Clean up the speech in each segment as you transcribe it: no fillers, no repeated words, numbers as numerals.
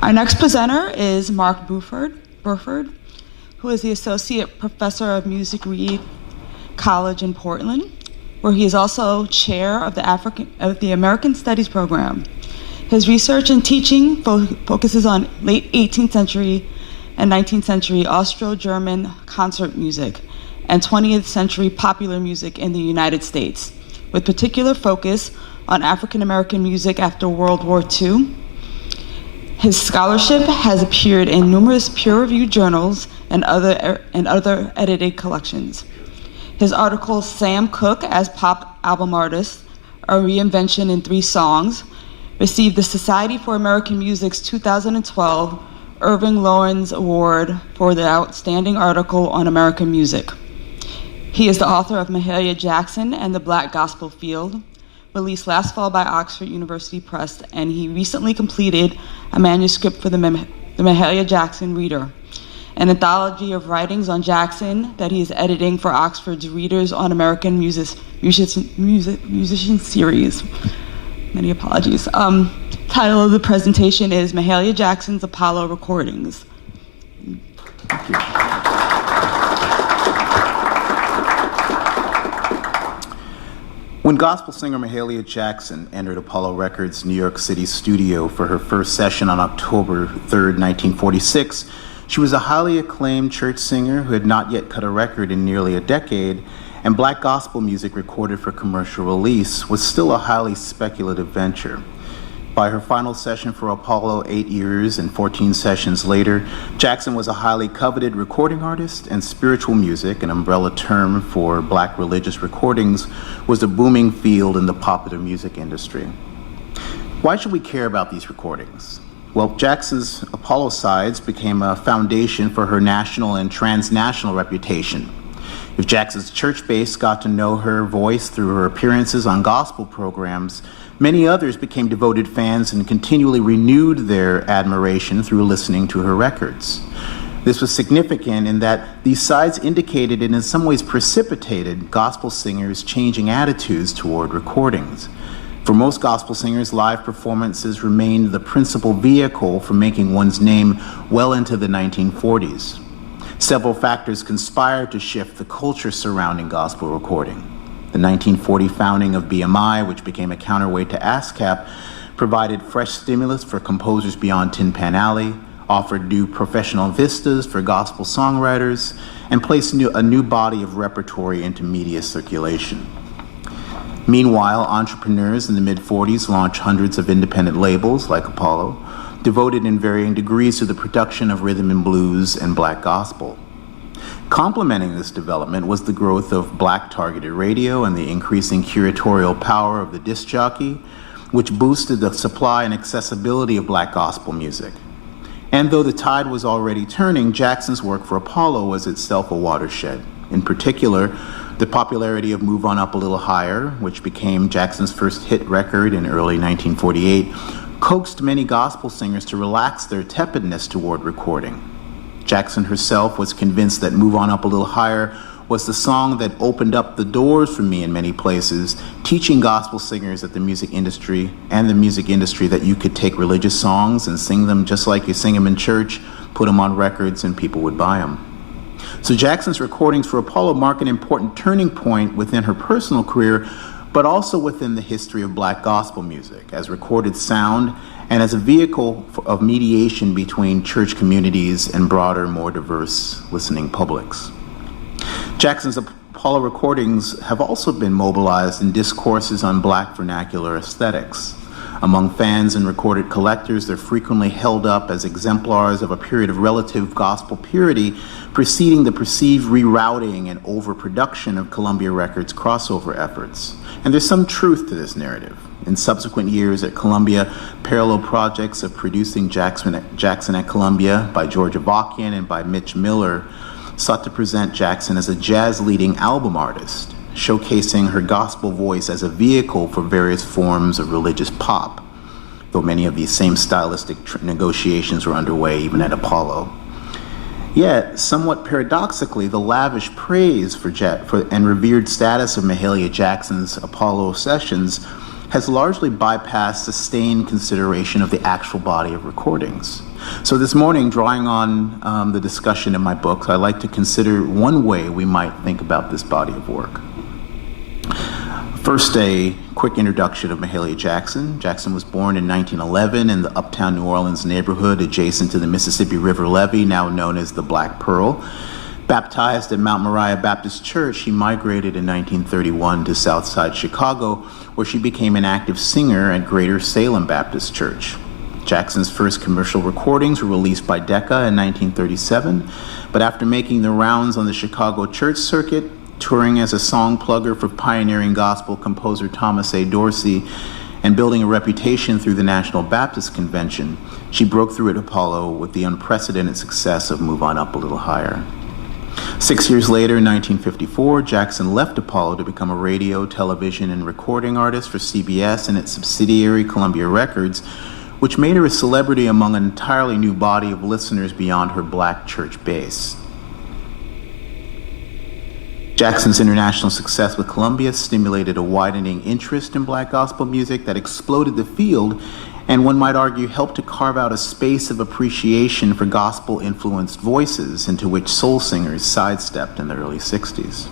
Our next presenter is Mark Burford, who is the Associate Professor of Music Reed College in Portland, where he is also chair of the American Studies program. His research and teaching focuses on late 18th century and 19th century Austro-German concert music and 20th century popular music in the United States, with particular focus on African American music after World War II. His scholarship has appeared in numerous peer-reviewed journals and other edited collections. His article, Sam Cooke as Pop Album Artist, A Reinvention in 3 Songs, received the Society for American Music's 2012 Irving Lawrence Award for the Outstanding Article on American Music. He is the author of Mahalia Jackson and the Black Gospel Field, released last fall by Oxford University Press, and he recently completed a manuscript for the Mahalia Jackson Reader, an anthology of writings on Jackson that he is editing for Oxford's Readers on American Musician series. Many apologies. Title of the presentation is Mahalia Jackson's Apollo Recordings. Thank you. When gospel singer Mahalia Jackson entered Apollo Records' New York City studio for her first session on October 3rd, 1946, she was a highly acclaimed church singer who had not yet cut a record in nearly a decade, and black gospel music recorded for commercial release was still a highly speculative venture. By her final session for Apollo 8 years and 14 sessions later, Jackson was a highly coveted recording artist, and spiritual music, an umbrella term for black religious recordings, was a booming field in the popular music industry. Why should we care about these recordings? Well, Jackson's Apollo sides became a foundation for her national and transnational reputation. If Jackson's church base got to know her voice through her appearances on gospel programs, many others became devoted fans and continually renewed their admiration through listening to her records. This was significant in that these sides indicated and in some ways precipitated gospel singers' changing attitudes toward recordings. For most gospel singers, live performances remained the principal vehicle for making one's name well into the 1940s. Several factors conspired to shift the culture surrounding gospel recording. The 1940 founding of BMI, which became a counterweight to ASCAP, provided fresh stimulus for composers beyond Tin Pan Alley, offered new professional vistas for gospel songwriters, and placed a new body of repertory into media circulation. Meanwhile, entrepreneurs in the mid-40s launched hundreds of independent labels, like Apollo, devoted in varying degrees to the production of rhythm and blues and black gospel. Complementing this development was the growth of black targeted radio and the increasing curatorial power of the disc jockey, which boosted the supply and accessibility of black gospel music. And though the tide was already turning, Jackson's work for Apollo was itself a watershed. In particular, the popularity of Move On Up a Little Higher, which became Jackson's first hit record in early 1948, coaxed many gospel singers to relax their tepidness toward recording. Jackson herself was convinced that Move On Up a Little Higher was the song that opened up the doors for me in many places, teaching gospel singers at the music industry that you could take religious songs and sing them just like you sing them in church, put them on records, and people would buy them. So Jackson's recordings for Apollo mark an important turning point within her personal career, but also within the history of black gospel music as recorded sound and as a vehicle of mediation between church communities and broader, more diverse listening publics. Jackson's Apollo recordings have also been mobilized in discourses on black vernacular aesthetics. Among fans and recorded collectors, they're frequently held up as exemplars of a period of relative gospel purity preceding the perceived rerouting and overproduction of Columbia Records' crossover efforts. And there's some truth to this narrative. In subsequent years at Columbia, parallel projects of producing Jackson at Columbia by George Avakian and by Mitch Miller sought to present Jackson as a jazz-leading album artist, showcasing her gospel voice as a vehicle for various forms of religious pop, though many of these same stylistic negotiations were underway even at Apollo. Yet, somewhat paradoxically, the lavish praise for and revered status of Mahalia Jackson's Apollo sessions has largely bypassed sustained consideration of the actual body of recordings. So this morning, drawing on the discussion in my books, I'd like to consider one way we might think about this body of work. First, a quick introduction of Mahalia Jackson. Jackson was born in 1911 in the uptown New Orleans neighborhood adjacent to the Mississippi River levee, now known as the Black Pearl. Baptized at Mount Moriah Baptist Church, she migrated in 1931 to Southside Chicago, where she became an active singer at Greater Salem Baptist Church. Jackson's first commercial recordings were released by Decca in 1937, but after making the rounds on the Chicago church circuit, touring as a song plugger for pioneering gospel composer Thomas A. Dorsey, and building a reputation through the National Baptist Convention, she broke through at Apollo with the unprecedented success of Move On Up a Little Higher. 6 years later, in 1954, Jackson left Apollo to become a radio, television, and recording artist for CBS and its subsidiary Columbia Records, which made her a celebrity among an entirely new body of listeners beyond her black church base. Jackson's international success with Columbia stimulated a widening interest in black gospel music that exploded the field, and one might argue helped to carve out a space of appreciation for gospel-influenced voices into which soul singers sidestepped in the early 60s.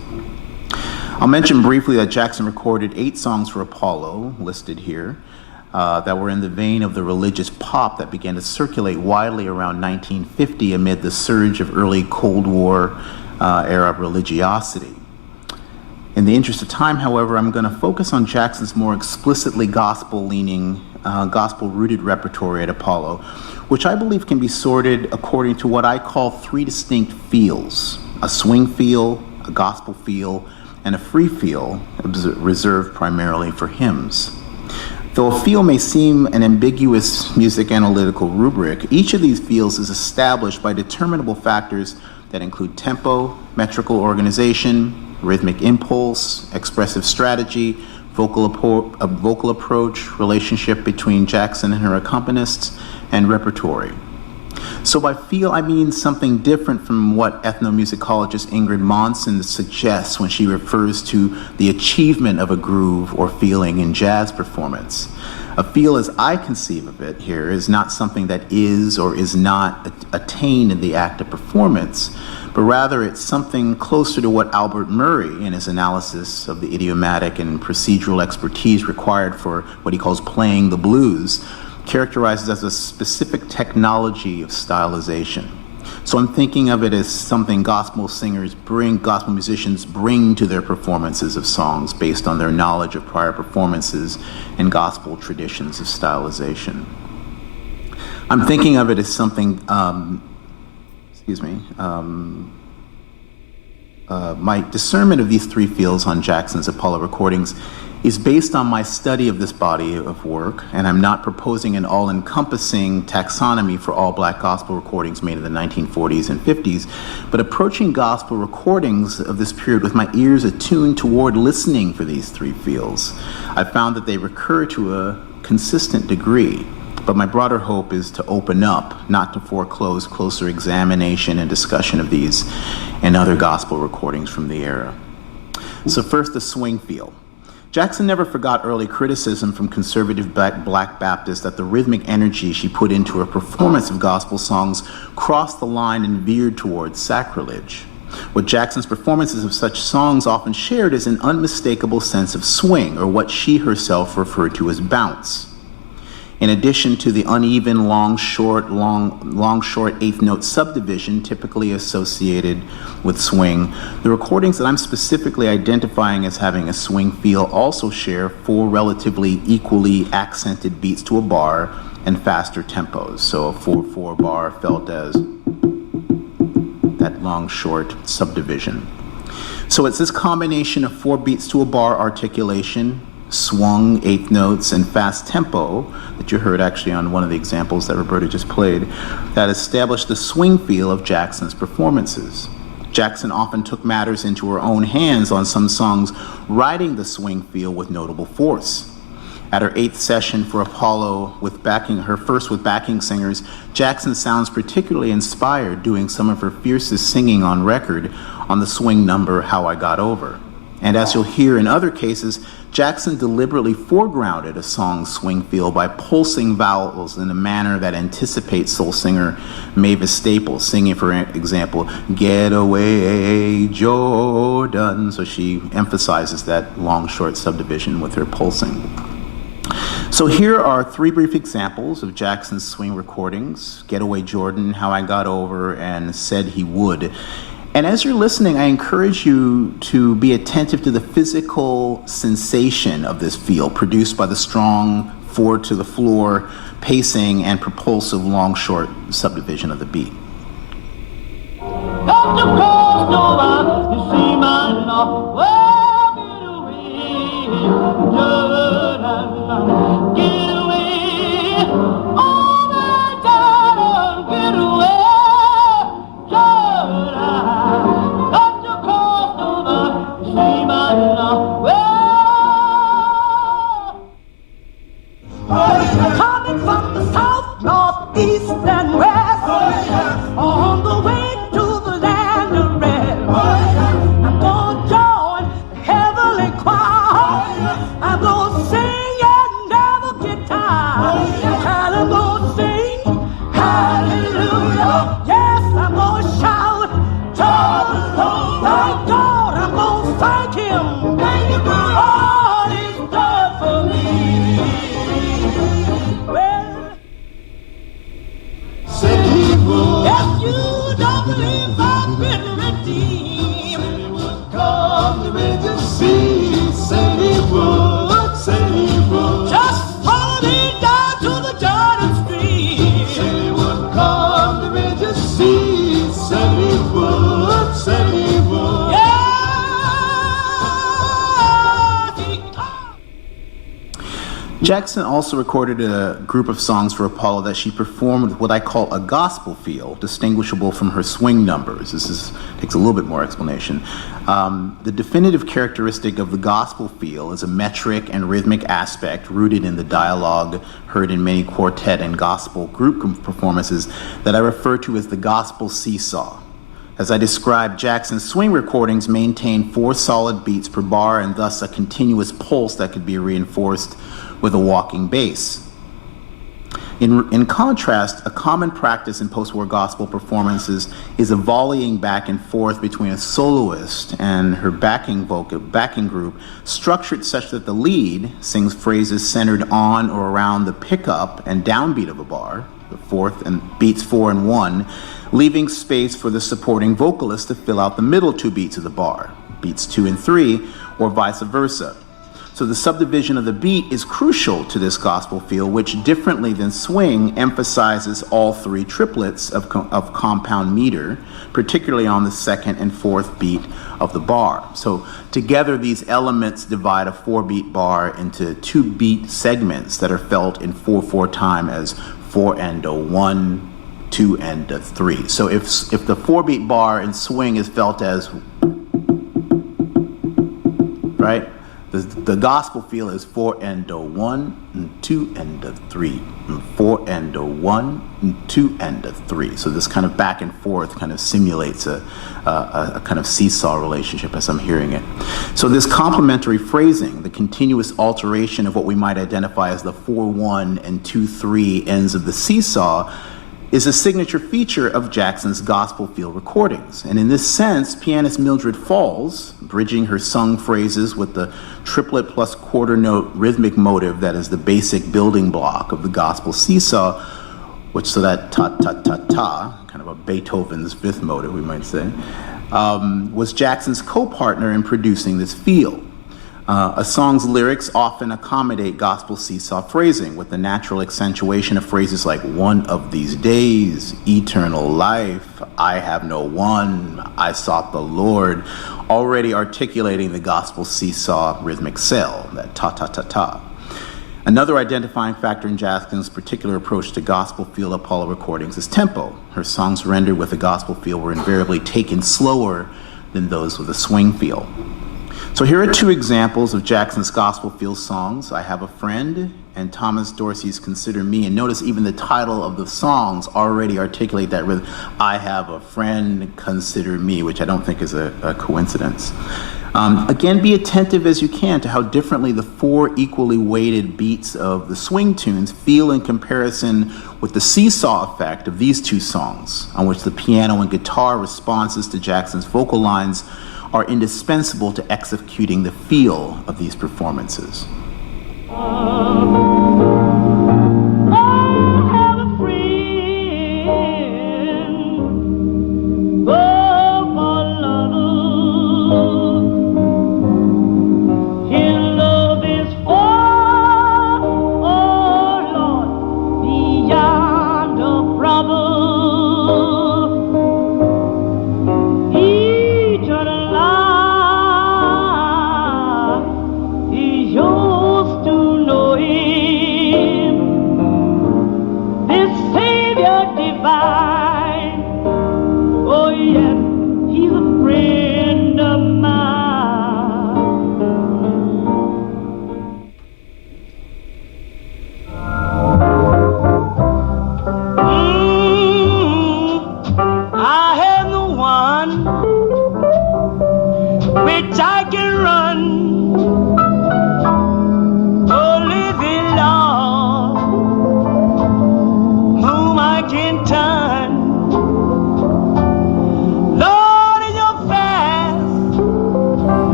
I'll mention briefly that Jackson recorded 8 songs for Apollo, listed here, that were in the vein of the religious pop that began to circulate widely around 1950 amid the surge of early Cold War era religiosity. In the interest of time, however, I'm going to focus on Jackson's more explicitly gospel-leaning, gospel-rooted repertoire at Apollo, which I believe can be sorted according to what I call 3 distinct feels: a swing feel, a gospel feel, and a free feel, reserved primarily for hymns. Though a feel may seem an ambiguous music analytical rubric, each of these feels is established by determinable factors that include tempo, metrical organization, rhythmic impulse, expressive strategy, vocal approach, relationship between Jackson and her accompanists, and repertory. So by feel, I mean something different from what ethnomusicologist Ingrid Monson suggests when she refers to the achievement of a groove or feeling in jazz performance. A feel, as I conceive of it here, is not something that is or is not attained in the act of performance, but rather it's something closer to what Albert Murray, in his analysis of the idiomatic and procedural expertise required for what he calls playing the blues, characterizes as a specific technology of stylization. So I'm thinking of it as something gospel musicians bring to their performances of songs based on their knowledge of prior performances and gospel traditions of stylization. I'm thinking of it as something, my discernment of these 3 fields on Jackson's Apollo recordings is based on my study of this body of work, and I'm not proposing an all-encompassing taxonomy for all black gospel recordings made in the 1940s and 50s, but approaching gospel recordings of this period with my ears attuned toward listening for these 3 fields. I found that they recur to a consistent degree, but my broader hope is to open up, not to foreclose closer examination and discussion of these and other gospel recordings from the era. So first, the swing feel. Jackson never forgot early criticism from conservative black Baptists that the rhythmic energy she put into her performance of gospel songs crossed the line and veered towards sacrilege. What Jackson's performances of such songs often shared is an unmistakable sense of swing, or what she herself referred to as bounce. In addition to the uneven long short eighth note subdivision typically associated with swing, the recordings that I'm specifically identifying as having a swing feel also share 4 relatively equally accented beats to a bar and faster tempos. So a 4/4 bar felt as that long short subdivision. So it's this combination of 4 beats to a bar articulation, swung eighth notes, and fast tempo that you heard actually on one of the examples that Roberta just played that established the swing feel of Jackson's performances. Jackson often took matters into her own hands on some songs, riding the swing feel with notable force. At her 8th session for Apollo, with backing singers, Jackson sounds particularly inspired, doing some of her fiercest singing on record on the swing number How I Got Over. And as you'll hear in other cases, Jackson deliberately foregrounded a song's swing feel by pulsing vowels in a manner that anticipates soul singer Mavis Staples, singing, for example, "Get away, Jordan." So she emphasizes that long, short subdivision with her pulsing. So here are 3 brief examples of Jackson's swing recordings: "Get Away, Jordan," "How I Got Over," and "Said He Would." And as you're listening, I encourage you to be attentive to the physical sensation of this feel produced by the strong forward to the floor pacing and propulsive long short subdivision of the beat. Coming from the south, north, east, and west, on the way to the land of rest. I'm gonna join the heavenly choir. I'm gonna sing and never get tired. And I'm gonna sing hallelujah. Yes, I'm gonna shout, thank God, I'm gonna thank Him. Thank you for all He's done for me. If you don't believe I've been redeemed, said He would come to me to see. Said He would, said He would. Just follow me down to the Jordan stream. Said He would come to me to see. Said He would, said He would. Jackson also recorded a group of songs for Apollo that she performed with what I call a gospel feel, distinguishable from her swing numbers. Takes a little bit more explanation. The definitive characteristic of the gospel feel is a metric and rhythmic aspect rooted in the dialogue heard in many quartet and gospel group performances that I refer to as the gospel seesaw. As I described, Jackson's swing recordings maintain 4 solid beats per bar and thus a continuous pulse that could be reinforced with a walking bass. In contrast, a common practice in post-war gospel performances is a volleying back and forth between a soloist and her backing group, structured such that the lead sings phrases centered on or around the pickup and downbeat of a bar, the fourth and beats 4 and 1, leaving space for the supporting vocalist to fill out the middle 2 beats of the bar, beats 2 and 3, or vice versa. So the subdivision of the beat is crucial to this gospel feel, which, differently than swing, emphasizes all 3 triplets of compound meter, particularly on the 2nd and 4th beat of the bar. So together, these elements divide a 4-beat bar into 2 beat segments that are felt in 4/4 time as 4 and a 1, 2 and a 3. So if the 4-beat bar in swing is felt as, right? The gospel feel is 4 and a 1, and 2 and a 3, and 4 and a 1, and 2 and a 3. So this kind of back and forth kind of simulates a kind of seesaw relationship as I'm hearing it. So this complementary phrasing, the continuous alteration of what we might identify as the 4-1 and 2-3 ends of the seesaw, is a signature feature of Jackson's gospel feel recordings. And in this sense, pianist Mildred Falls, bridging her sung phrases with the triplet plus quarter note rhythmic motive that is the basic building block of the gospel seesaw, which, so that ta-ta-ta-ta, kind of a Beethoven's 5th motive, we might say, was Jackson's co-partner in producing this feel. A song's lyrics often accommodate gospel seesaw phrasing with the natural accentuation of phrases like "one of these days," "eternal life," "I have no one," "I sought the Lord," already articulating the gospel seesaw rhythmic cell, that ta-ta-ta-ta. Another identifying factor in Jackson's particular approach to gospel feel Apollo recordings is tempo. Her songs rendered with a gospel feel were invariably taken slower than those with a swing feel. So here are 2 examples of Jackson's gospel feel songs, "I Have a Friend" and Thomas Dorsey's "Consider Me." And notice even the title of the songs already articulate that rhythm. I have a friend, consider me, which I don't think is a coincidence. Again, be attentive as you can to how differently the four equally weighted beats of the swing tunes feel in comparison with the seesaw effect of these two songs, on which the piano and guitar responses to Jackson's vocal lines are indispensable to executing the feel of these performances.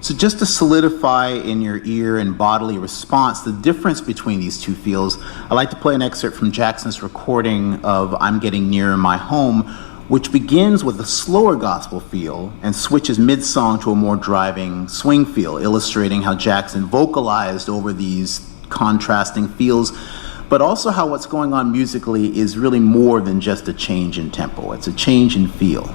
So just to solidify in your ear and bodily response the difference between these two feels, I'd like to play an excerpt from Jackson's recording of I'm Getting Nearer My Home, which begins with a slower gospel feel and switches mid-song to a more driving swing feel, illustrating how Jackson vocalized over these contrasting feels, but also how what's going on musically is really more than just a change in tempo. It's a change in feel.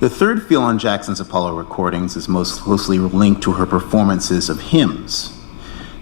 The third feel on Jackson's Apollo recordings is most closely linked to her performances of hymns.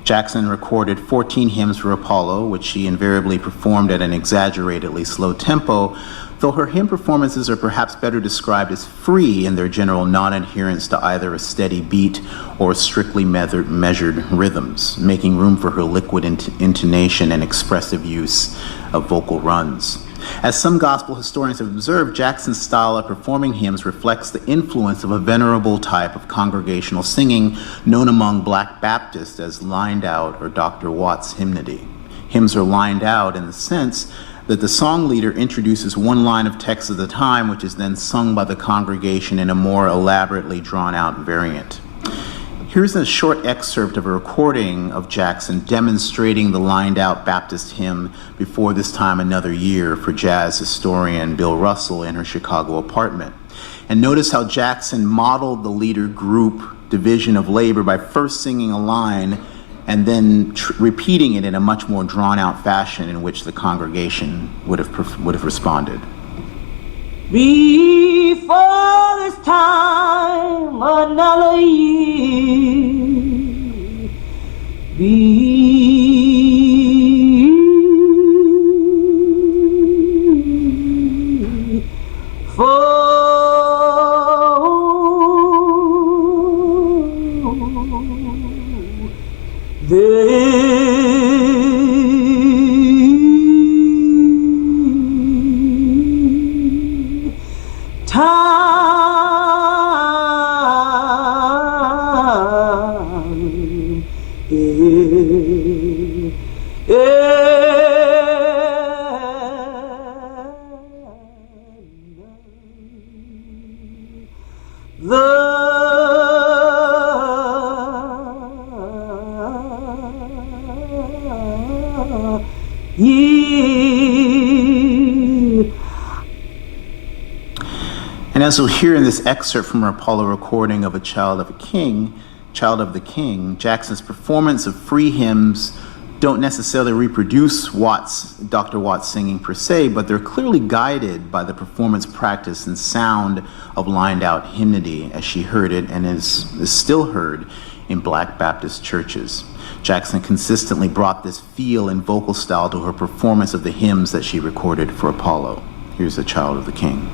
Jackson recorded 14 hymns for Apollo, which she invariably performed at an exaggeratedly slow tempo, though her hymn performances are perhaps better described as free in their general non-adherence to either a steady beat or strictly measured rhythms, making room for her liquid intonation and expressive use of vocal runs. As some gospel historians have observed, Jackson's style of performing hymns reflects the influence of a venerable type of congregational singing known among Black Baptists as lined out or Dr. Watts hymnody. Hymns are lined out in the sense that the song leader introduces one line of text at a time, which is then sung by the congregation in a more elaborately drawn-out variant. Here's a short excerpt of a recording of Jackson demonstrating the lined-out Baptist hymn Before This Time Another Year for jazz historian Bill Russell in her Chicago apartment. And notice how Jackson modeled the leader group division of labor by first singing a line and then repeating it in a much more drawn-out fashion in which the congregation would have responded. Before this time another year, ye. And as we'll hear in this excerpt from her Apollo recording of A Child of the King, Jackson's performance of free hymns don't necessarily reproduce Dr. Watts' singing per se, but they're clearly guided by the performance practice and sound of lined out hymnody as she heard it and is still heard in Black Baptist churches. Jackson consistently brought this feel and vocal style to her performance of the hymns that she recorded for Apollo. Here's A Child of the King.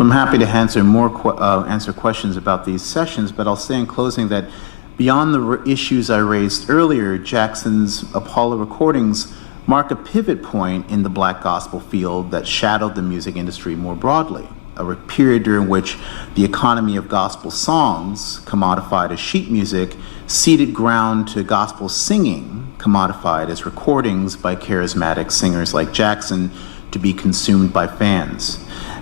I'm happy to answer questions about these sessions, but I'll say in closing that beyond the issues I raised earlier, Jackson's Apollo recordings marked a pivot point in the Black gospel field that shadowed the music industry more broadly, a period during which the economy of gospel songs, commodified as sheet music, ceded ground to gospel singing, commodified as recordings by charismatic singers like Jackson, to be consumed by fans.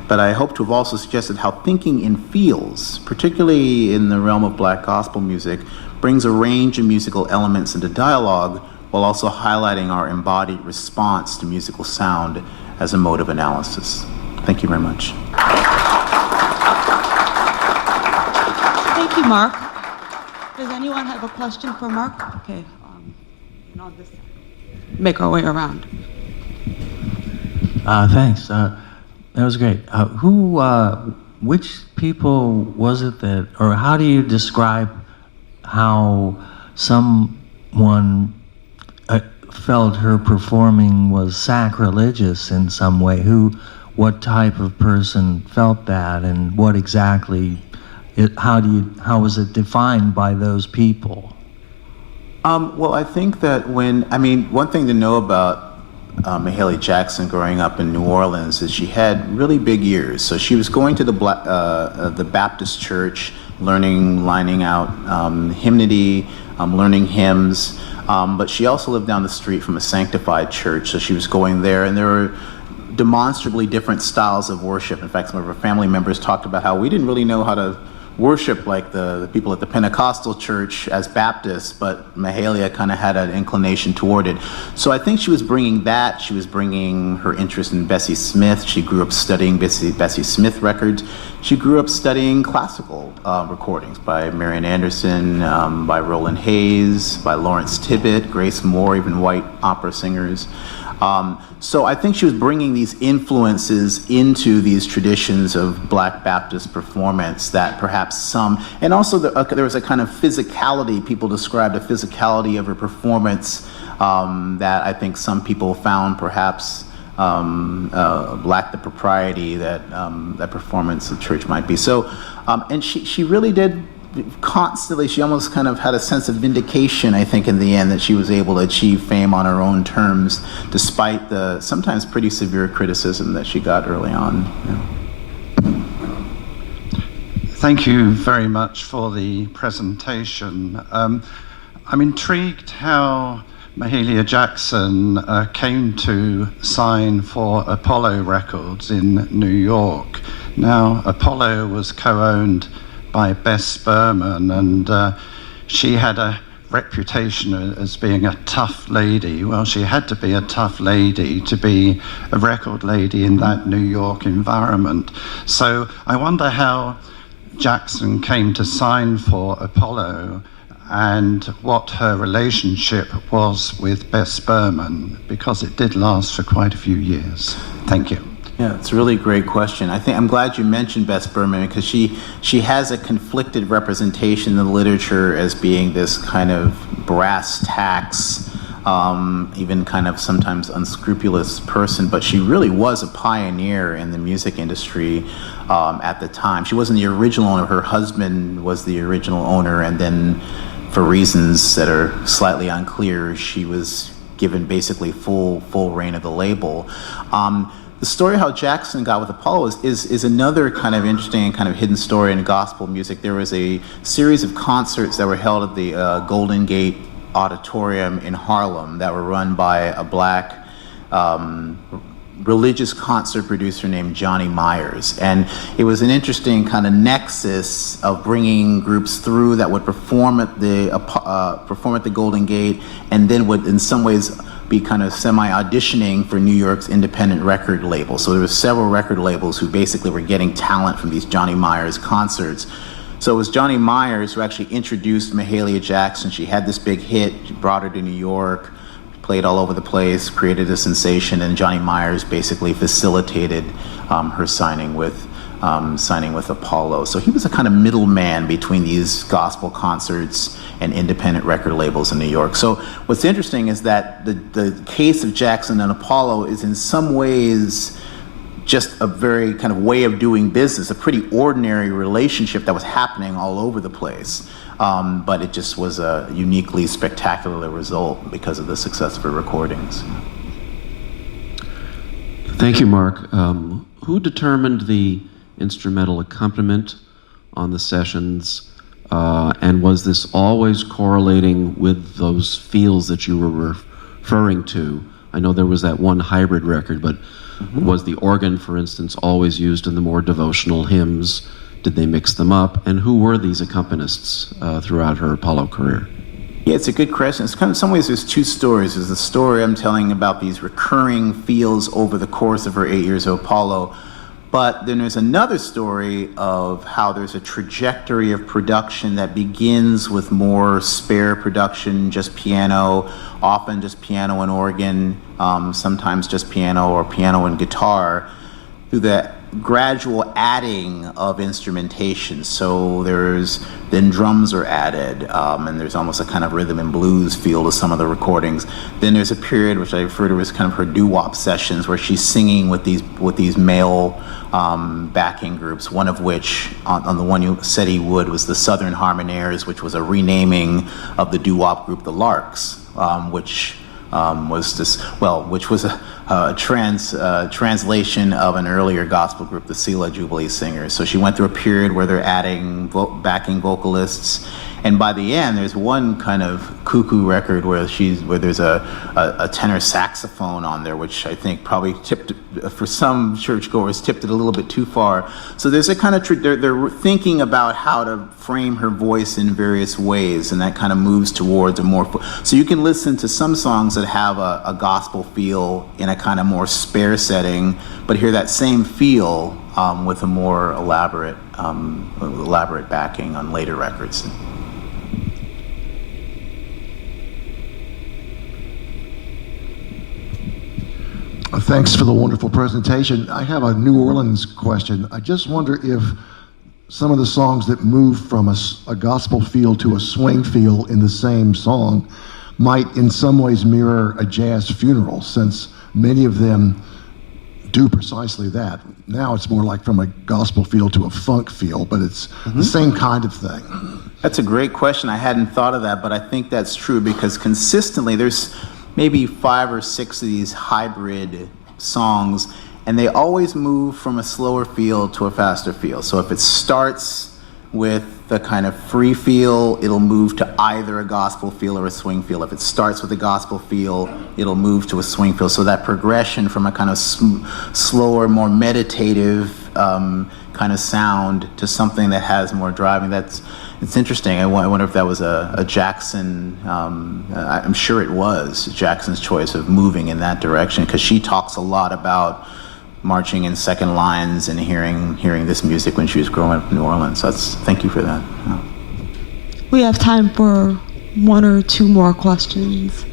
But I hope to have also suggested how thinking in fields, particularly in the realm of Black gospel music, brings a range of musical elements into dialogue while also highlighting our embodied response to musical sound as a mode of analysis. Thank you very much. Thank you, Mark. Does anyone have a question for Mark? Okay, and on this side. Make our way around. Thanks. That was great. Which people was it that, or how do you describe how someone felt her performing was sacrilegious in some way? What type of person felt that, and what exactly? How was it defined by those people? Well, I think that one thing to know about Mahalia Jackson growing up in New Orleans is she had really big ears. So she was going to the Baptist church, lining out hymnody, learning hymns, but she also lived down the street from a sanctified church, so she was going there, and there were demonstrably different styles of worship. In fact, some of her family members talked about how we didn't really know how to worship like the people at the Pentecostal church as Baptists, but Mahalia kind of had an inclination toward it. So I think she was bringing that. She was bringing her interest in Bessie Smith. She grew up studying Bessie Smith records. She grew up studying classical recordings by Marian Anderson, by Roland Hayes, by Lawrence Tibbett, Grace Moore, even white opera singers. So I think she was bringing these influences into these traditions of Black Baptist performance that perhaps and also there was a kind of physicality, people described a physicality of her performance that I think some people found perhaps lacked the propriety that that performance of church might be. So, and she really did constantly, she almost kind of had a sense of vindication, I think, in the end, that she was able to achieve fame on her own terms, despite the sometimes pretty severe criticism that she got early on. Yeah. Thank you very much for the presentation. I'm intrigued how Mahalia Jackson came to sign for Apollo Records in New York. Now, Apollo was co-owned by Bess Berman, and she had a reputation as being a tough lady. Well, she had to be a tough lady to be a record lady in that New York environment. So I wonder how Jackson came to sign for Apollo and what her relationship was with Bess Berman, because it did last for quite a few years. Thank you. Yeah, it's a really great question. I'm glad you mentioned Bess Berman because she has a conflicted representation in the literature as being this kind of brass tacks, even kind of sometimes unscrupulous person, but she really was a pioneer in the music industry at the time. She wasn't the original owner. Her husband was the original owner, and then for reasons that are slightly unclear, she was given basically full reign of the label. The story of how Jackson got with Apollo is another kind of interesting kind of hidden story in gospel music. There was a series of concerts that were held at the Golden Gate Auditorium in Harlem that were run by a black religious concert producer named Johnny Myers. And it was an interesting kind of nexus of bringing groups through that would perform at the Golden Gate and then would in some ways be kind of semi-auditioning for New York's independent record label. So there were several record labels who basically were getting talent from these Johnny Myers concerts. So it was Johnny Myers who actually introduced Mahalia Jackson. She had this big hit, brought her to New York, played all over the place, created a sensation, and Johnny Myers basically facilitated her signing with Apollo. So he was a kind of middleman between these gospel concerts and independent record labels in New York. So what's interesting is that the case of Jackson and Apollo is in some ways just a very kind of way of doing business, a pretty ordinary relationship that was happening all over the place. But it just was a uniquely spectacular result because of the success of her recordings. Thank you, Mark. Who determined the instrumental accompaniment on the sessions? And was this always correlating with those feels that you were referring to? I know there was that one hybrid record, but was the organ, for instance, always used in the more devotional hymns? Did they mix them up? And who were these accompanists throughout her Apollo career? Yeah, it's a good question. It's kind of, in some ways, there's two stories. There's the story I'm telling about these recurring feels over the course of her 8 years of Apollo. But then there's another story of how there's a trajectory of production that begins with more spare production, just piano, often just piano and organ, sometimes just piano or piano and guitar, through the gradual adding of instrumentation. So then drums are added, and there's almost a kind of rhythm and blues feel to some of the recordings. Then there's a period which I refer to as kind of her doo-wop sessions, where she's singing with these male backing groups, one of which, on the one you said he would, was the Southern Harmonaires, which was a renaming of the doo-wop group the Larks, which was a translation of an earlier gospel group, the Selah Jubilee Singers. So she went through a period where they're adding backing vocalists, and by the end, there's one kind of cuckoo record where there's a tenor saxophone on there, which I think probably for some churchgoers, tipped it a little bit too far. So there's a kind of they're thinking about how to frame her voice in various ways, and that kind of moves towards a more. So you can listen to some songs that have a gospel feel in a kind of more spare setting, but hear that same feel with a more elaborate backing on later records. Thanks for the wonderful presentation. I have a New Orleans question. I just wonder if some of the songs that move from a gospel feel to a swing feel in the same song might in some ways mirror a jazz funeral, since many of them do precisely that. Now it's more like from a gospel feel to a funk feel, but it's the same kind of thing. That's a great question. I hadn't thought of that, but I think that's true because consistently there's maybe 5 or 6 of these hybrid songs, and they always move from a slower feel to a faster feel. So if it starts with the kind of free feel, it'll move to either a gospel feel or a swing feel. If it starts with a gospel feel, it'll move to a swing feel. So that progression from a kind of slower, more meditative kind of sound to something that has more driving, it's interesting. I wonder if that was a Jackson, I'm sure it was Jackson's choice of moving in that direction, because she talks a lot about marching in second lines and hearing this music when she was growing up in New Orleans. So thank you for that. Yeah. We have time for 1 or 2 more questions.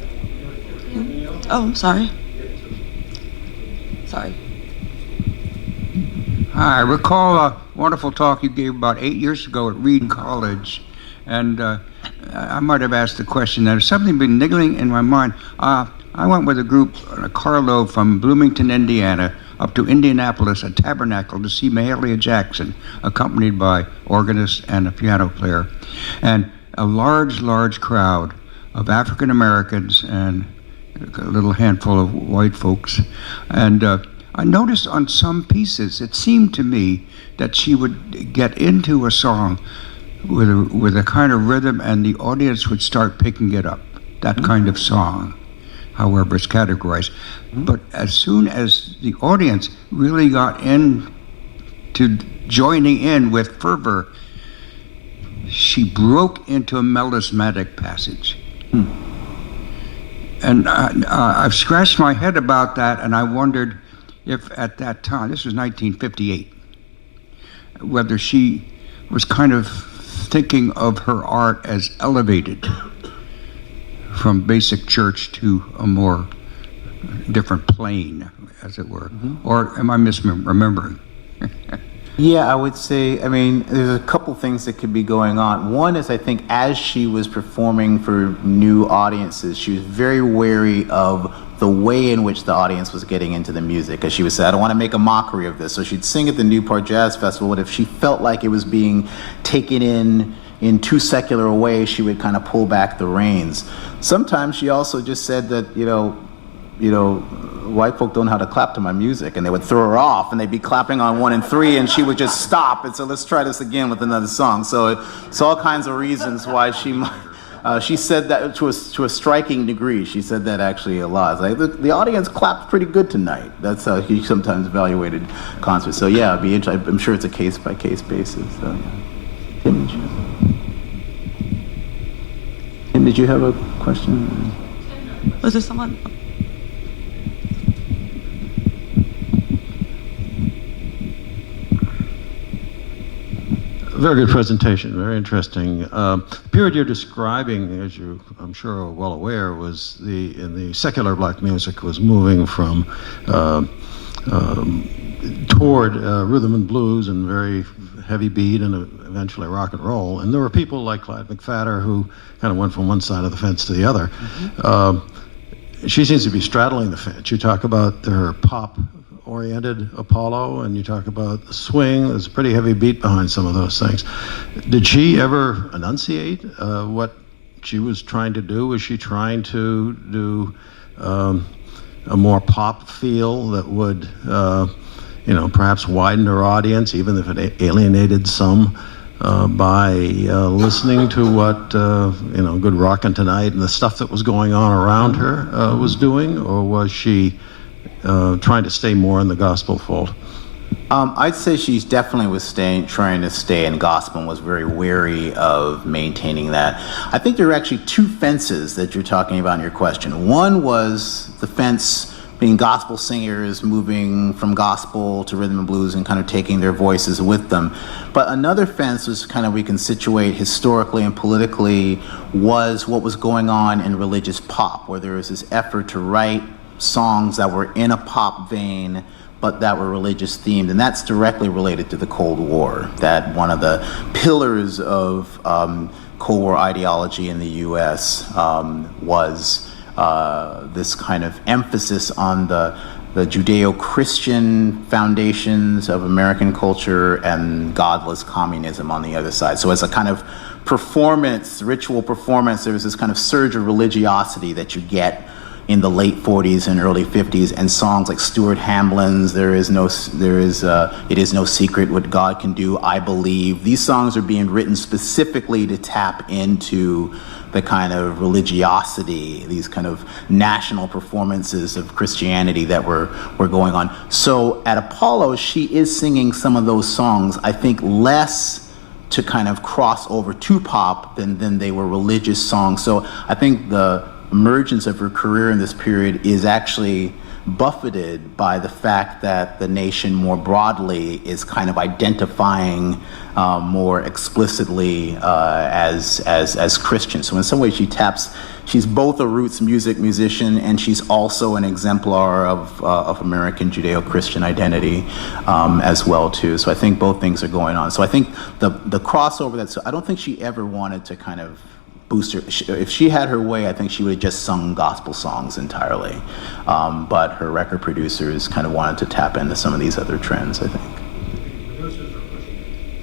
Oh, I'm sorry. Sorry. I recall a wonderful talk you gave about 8 years ago at Reed College, and I might have asked the question. There's something been niggling in my mind. I went with a group, a carload from Bloomington, Indiana, up to Indianapolis, a tabernacle, to see Mahalia Jackson, accompanied by organist and a piano player, and a large crowd of African Americans and a little handful of white folks. And I noticed on some pieces, it seemed to me that she would get into a song with a kind of rhythm, and the audience would start picking it up, that kind of song, however it's categorized. But as soon as the audience really got into joining in with fervor, she broke into a melismatic passage. And I've scratched my head about that, and I wondered if at that time, this was 1958, whether she was kind of thinking of her art as elevated from basic church to a more different plane, as it were. Or am I misremembering? Yeah, I would say, I mean, there's a couple things that could be going on. One is, I think, as she was performing for new audiences, she was very wary of the way in which the audience was getting into the music. As she would say, I don't want to make a mockery of this. So she'd sing at the Newport Jazz Festival, but if she felt like it was being taken in too secular a way, she would kind of pull back the reins. Sometimes she also just said that, you know, white folk don't know how to clap to my music, and they would throw her off, and they'd be clapping on 1 and 3, and she would just stop and say, let's try this again with another song. So it's all kinds of reasons why she said that to a striking degree. She said that actually a lot. It's like, the audience clapped pretty good tonight. That's how he sometimes evaluated concerts. So yeah, I'm sure it's a case-by-case basis. So, yeah. Tim, did you have a question? Was there someone? Very good presentation, very interesting. The period you're describing, as you, I'm sure, are well aware, was in the secular black music was moving from toward rhythm and blues and very heavy beat and eventually rock and roll. And there were people like Clyde McPhatter who kind of went from one side of the fence to the other. She seems to be straddling the fence. You talk about her pop-oriented Apollo, and you talk about the swing. There's a pretty heavy beat behind some of those things. Did she ever enunciate what she was trying to do? Was she trying to do a more pop feel that would, perhaps widen her audience, even if it alienated some, by listening to what Good Rockin' Tonight and the stuff that was going on around her was doing? Or was she trying to stay more in the gospel fold? I'd say she definitely was trying to stay in gospel and was very wary of maintaining that. I think there are actually two fences that you're talking about in your question. One was the fence being gospel singers moving from gospel to rhythm and blues and kind of taking their voices with them. But another fence was kind of, we can situate historically and politically, was what was going on in religious pop, where there was this effort to write songs that were in a pop vein, but that were religious themed. And that's directly related to the Cold War, that one of the pillars of Cold War ideology in the US was this kind of emphasis on the Judeo-Christian foundations of American culture and godless communism on the other side. So as a kind of performance, ritual performance, there was this kind of surge of religiosity that you get in the late 40s and early 50s, and songs like Stuart Hamblin's It Is No Secret What God Can Do, I Believe. These songs are being written specifically to tap into the kind of religiosity, these kind of national performances of Christianity that were going on. So at Apollo, she is singing some of those songs, I think less to kind of cross over to pop than they were religious songs. So I think the emergence of her career in this period is actually buffeted by the fact that the nation more broadly is kind of identifying more explicitly as Christian. So in some ways she taps she's both a roots music musician and she's also an exemplar of American Judeo-Christian identity as well too. So I think both things are going on. So I think the crossover I don't think she ever wanted to kind of boost her. If she had her way, I think she would have just sung gospel songs entirely. But her record producers kind of wanted to tap into some of these other trends, I think.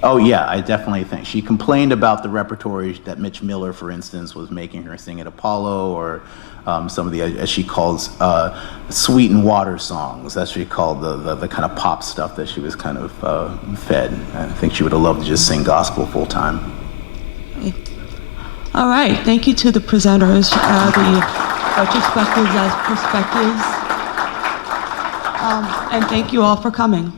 Oh yeah, I definitely think. She complained about the repertory that Mitch Miller, for instance, was making her sing at Apollo, or some of the, as she calls, sweet and water songs. That's what she called the kind of pop stuff that she was kind of fed. I think she would have loved to just sing gospel full time. Okay. All right, thank you to the presenters, the retrospectives as perspectives, and thank you all for coming.